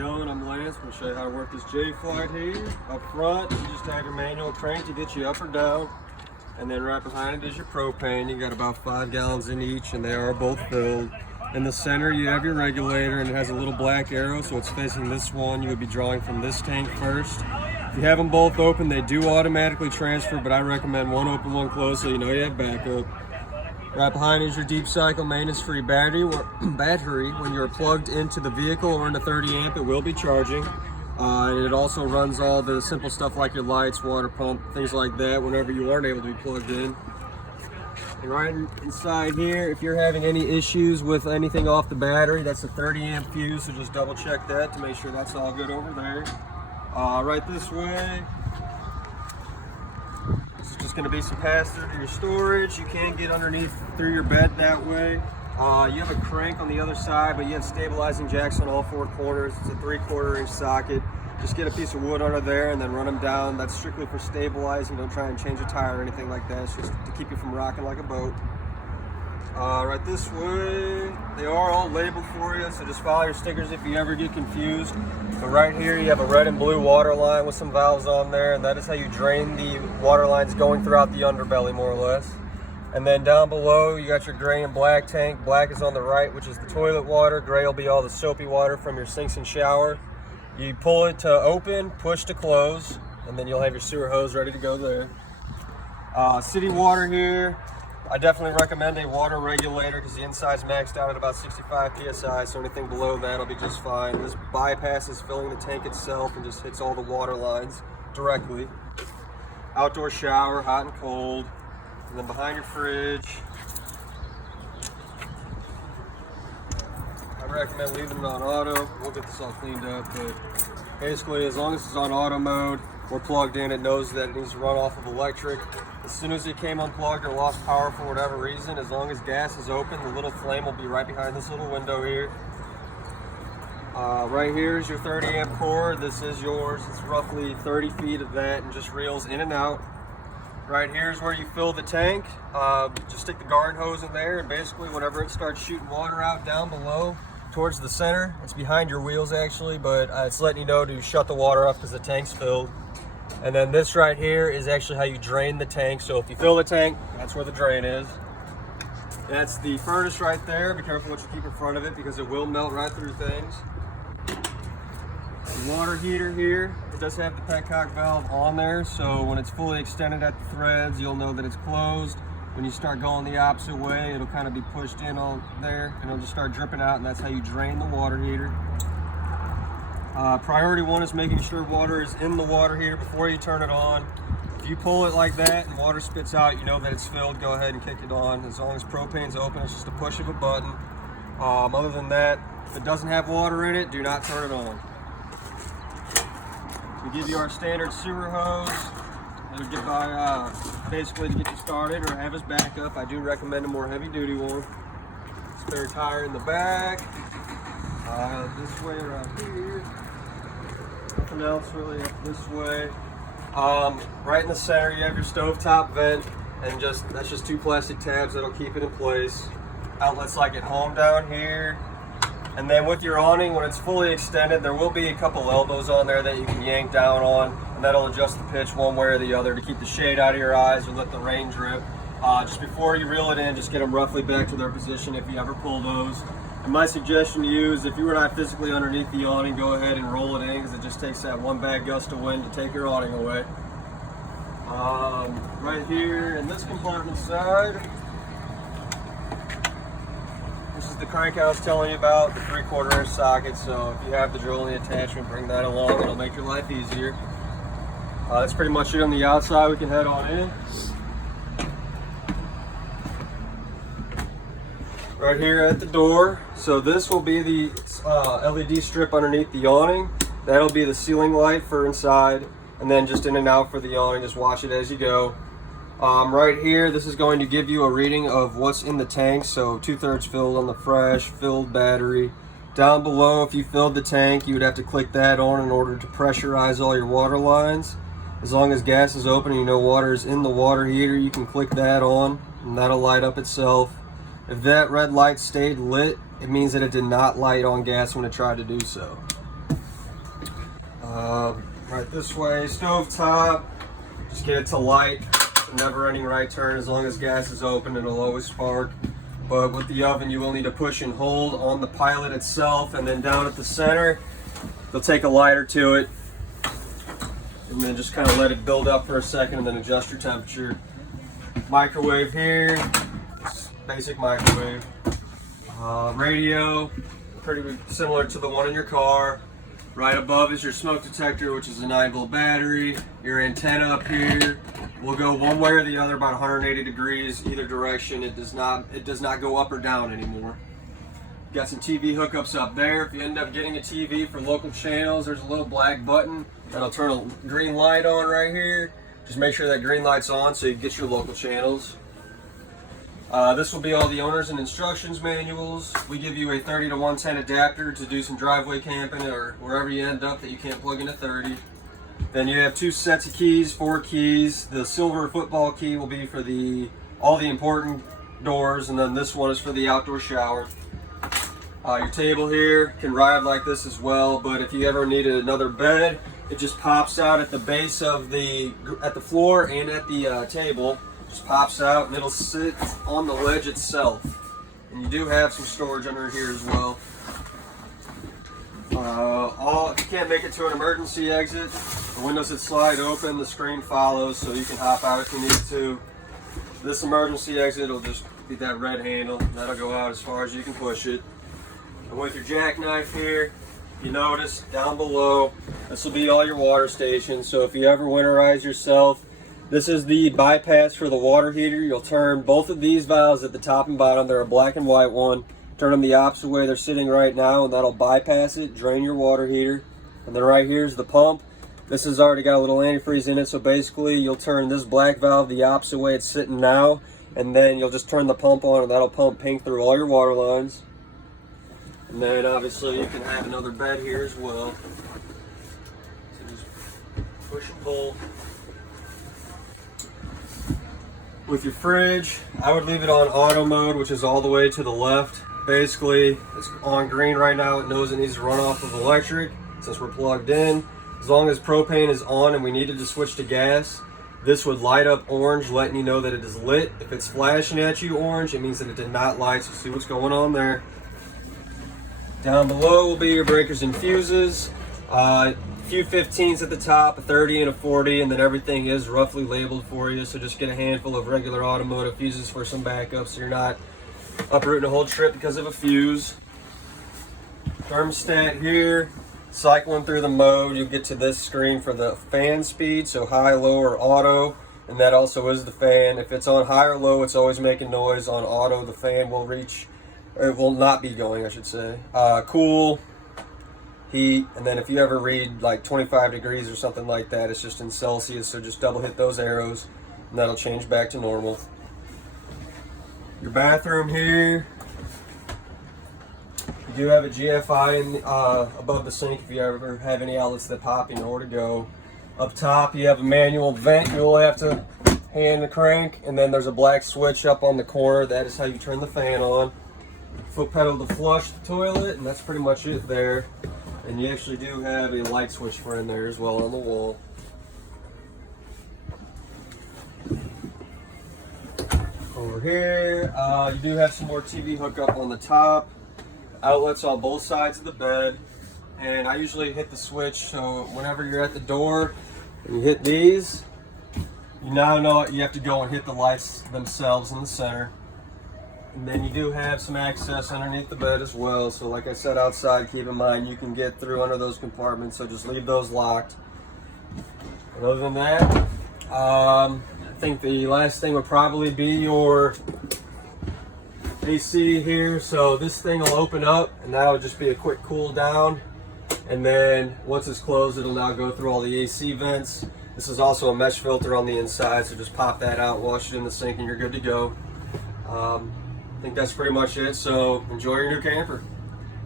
going? I'm Lance. I'm going to show you how to work this Jayflight here. Up front, you just have your manual crank to get you up or down. And then right behind it is your propane. You got about 5 gallons in each, and they are both filled. In the center, you have your regulator, and it has a little black arrow, so it's facing this one. You would be drawing from this tank first. If you have them both open, they do automatically transfer, but I recommend one open, one closed, so you know you have backup. Right behind is your deep cycle maintenance-free battery. When you're plugged into the vehicle or into 30 amp, it will be charging. And it also runs all the simple stuff like your lights, water pump, things like that whenever you aren't able to be plugged in. And right inside here, if you're having any issues with anything off the battery, that's a 30 amp fuse, so just double check that to make sure that's all good over there. Right this way, this is just going to be some pass-through to your storage. You can get underneath through your bed that way. You have a crank on the other side, but you have stabilizing jacks on all 4 corners. It's a 3/4 inch socket. Just get a piece of wood under there and then run them down. That's strictly for stabilizing. Don't try and change a tire or anything like that. It's just to keep you from rocking like a boat. Right this way, they are all labeled for you, so just follow your stickers if you ever get confused. But right here, you have a red and blue water line with some valves on there, and that is how you drain the water lines going throughout the underbelly, more or less. And then down below, you got your gray and black tank. Black is on the right, which is the toilet water. Gray will be all the soapy water from your sinks and shower. You pull it to open, push to close, and then you'll have your sewer hose ready to go there. City water here. I definitely recommend a water regulator because the inside's maxed out at about 65 psi, so anything below that will be just fine. This bypasses filling the tank itself and just hits all the water lines directly. Outdoor shower, hot and cold. And then behind your fridge, I recommend leaving it on auto. We'll get this all cleaned up, but basically as long as it's on auto mode, we're plugged in, it knows that it needs to run off of electric. As soon as it came unplugged or lost power for whatever reason, as long as gas is open, the little flame will be right behind this little window here. Right here is your 30 amp cord. This is yours. It's roughly 30 feet of that and just reels in and out. Right here is where you fill the tank. Just stick the garden hose in there, and basically whenever it starts shooting water out down below towards the center, it's behind your wheels actually, but it's letting you know to shut the water off because the tank's filled. And then this right here is actually how you drain the tank. So if you fill the tank, that's where the drain is. That's the furnace right there. Be careful what you keep in front of it because it will melt right through things. The water heater here, it does have the petcock valve on there, so when it's fully extended at the threads, you'll know that it's closed. When you start going the opposite way, it'll kind of be pushed in on there and it'll just start dripping out, and that's how you drain the water heater. Priority 1 is making sure water is in the water heater before you turn it on. If you pull it like that and water spits out, you know that it's filled. Go ahead and kick it on. As long as propane's open, it's just a push of a button. Other than that, if it doesn't have water in it, do not turn it on. We give you our standard sewer hose. It'll get by basically to get you started or have as backup. I do recommend a more heavy duty one. Spare tire in the back. This way around here. Nothing else really up this way. Right in the center you have your stovetop vent, and that's just 2 plastic tabs that'll keep it in place. Outlets like at home down here. And then with your awning, when it's fully extended, there will be a couple elbows on there that you can yank down on, and that'll adjust the pitch one way or the other to keep the shade out of your eyes or let the rain drip. Just before you reel it in, just get them roughly back to their position if you ever pull those. And my suggestion to you is if you were not physically underneath the awning, go ahead and roll it in because it just takes that one bad gust of wind to take your awning away. Right here in this compartment side, this is the crank I was telling you about, the 3/4 inch socket. So if you have the drill and the attachment, bring that along. It'll make your life easier. That's pretty much it on the outside. We can head on in. Right here at the door. So this will be the LED strip underneath the awning. That'll be the ceiling light for inside, and then just in and out for the awning. Just watch it as you go. Right here, this is going to give you a reading of what's in the tank. So 2/3 filled on the fresh, filled battery. Down below, if you filled the tank, you would have to click that on in order to pressurize all your water lines. As long as gas is open and you know water is in the water heater, you can click that on and that'll light up itself. If that red light stayed lit, it means that it did not light on gas when it tried to do so. Right this way, stove top, just get it to light. It's a never-ending right turn. As long as gas is open, it'll always spark. But with the oven, you will need to push and hold on the pilot itself, and then down at the center, you'll take a lighter to it, and then just kind of let it build up for a second, and then adjust your temperature. Microwave here, basic microwave. Radio, pretty similar to the one in your car. Right above is your smoke detector, which is a 9-volt battery. Your antenna up here will go one way or the other, about 180 degrees either direction. It does not go up or down anymore. Got some TV hookups up there. If you end up getting a TV for local channels, there's a little black button that'll turn a green light on right here. Just make sure that green light's on so you get your local channels. This will be all the owners and instructions manuals. We give you a 30 to 110 adapter to do some driveway camping or wherever you end up that you can't plug into 30. Then you have 2 sets of keys, 4 keys. The silver football key will be for all the important doors, and then this one is for the outdoor shower. Your table here can ride like this as well, but if you ever needed another bed, it just pops out at the base of at the floor and at the table. Just pops out and it'll sit on the ledge itself. And you do have some storage under here as well. If you can't make it to an emergency exit, the windows that slide open, the screen follows, so you can hop out if you need to. This emergency exit will just be that red handle. That'll go out as far as you can push it. And with your jackknife here, you notice down below, this will be all your water stations. So if you ever winterize yourself, this is the bypass for the water heater. You'll turn both of these valves at the top and bottom. They're a black and white one. Turn them the opposite way they're sitting right now, and that'll bypass it, drain your water heater. And then right here's the pump. This has already got a little antifreeze in it, so basically you'll turn this black valve the opposite way it's sitting now, and then you'll just turn the pump on, and that'll pump pink through all your water lines. And then obviously you can have another bed here as well. So just push and pull. With your fridge, I would leave it on auto mode, which is all the way to the left. Basically, it's on green right now. It knows it needs to run off of electric since we're plugged in. As long as propane is on and we needed to switch to gas, this would light up orange, letting you know that it is lit. If it's flashing at you orange, it means that it did not light, so see what's going on there. Down below will be your breakers and fuses. Few 15s at the top, a 30 and a 40, and then everything is roughly labeled for you, so just get a handful of regular automotive fuses for some backup so you're not uprooting a whole trip because of a fuse. Thermostat here, cycling through the mode, you'll get to this screen for the fan speed, so high, low, or auto, and that also is the fan. If it's on high or low, it's always making noise. On auto, the fan will reach, or it will not be going, I should say. Cool, heat, and then if you ever read like 25 degrees or something like that, it's just in Celsius, so just double hit those arrows and that'll change back to normal. Your bathroom here, you do have a GFI above the sink if you ever have any outlets that pop, you know where to go. Up top you have a manual vent you'll have to hand the crank, and then there's a black switch up on the corner. That is how you turn the fan on. Foot pedal to flush the toilet, and that's pretty much it there. And you actually do have a light switch for in there as well on the wall. Over here, you do have some more TV hookup on the top. Outlets on both sides of the bed. And I usually hit the switch, so whenever you're at the door and you hit these, you now know you have to go and hit the lights themselves in the center. And then you do have some access underneath the bed as well. So like I said, outside, keep in mind you can get through under those compartments, so just leave those locked. And other than that, I think the last thing would probably be your AC here. So this thing will open up, and that'll just be a quick cool down. And then once it's closed, it'll now go through all the AC vents. This is also a mesh filter on the inside, so just pop that out, wash it in the sink, and you're good to go. I think that's pretty much it, so enjoy your new camper.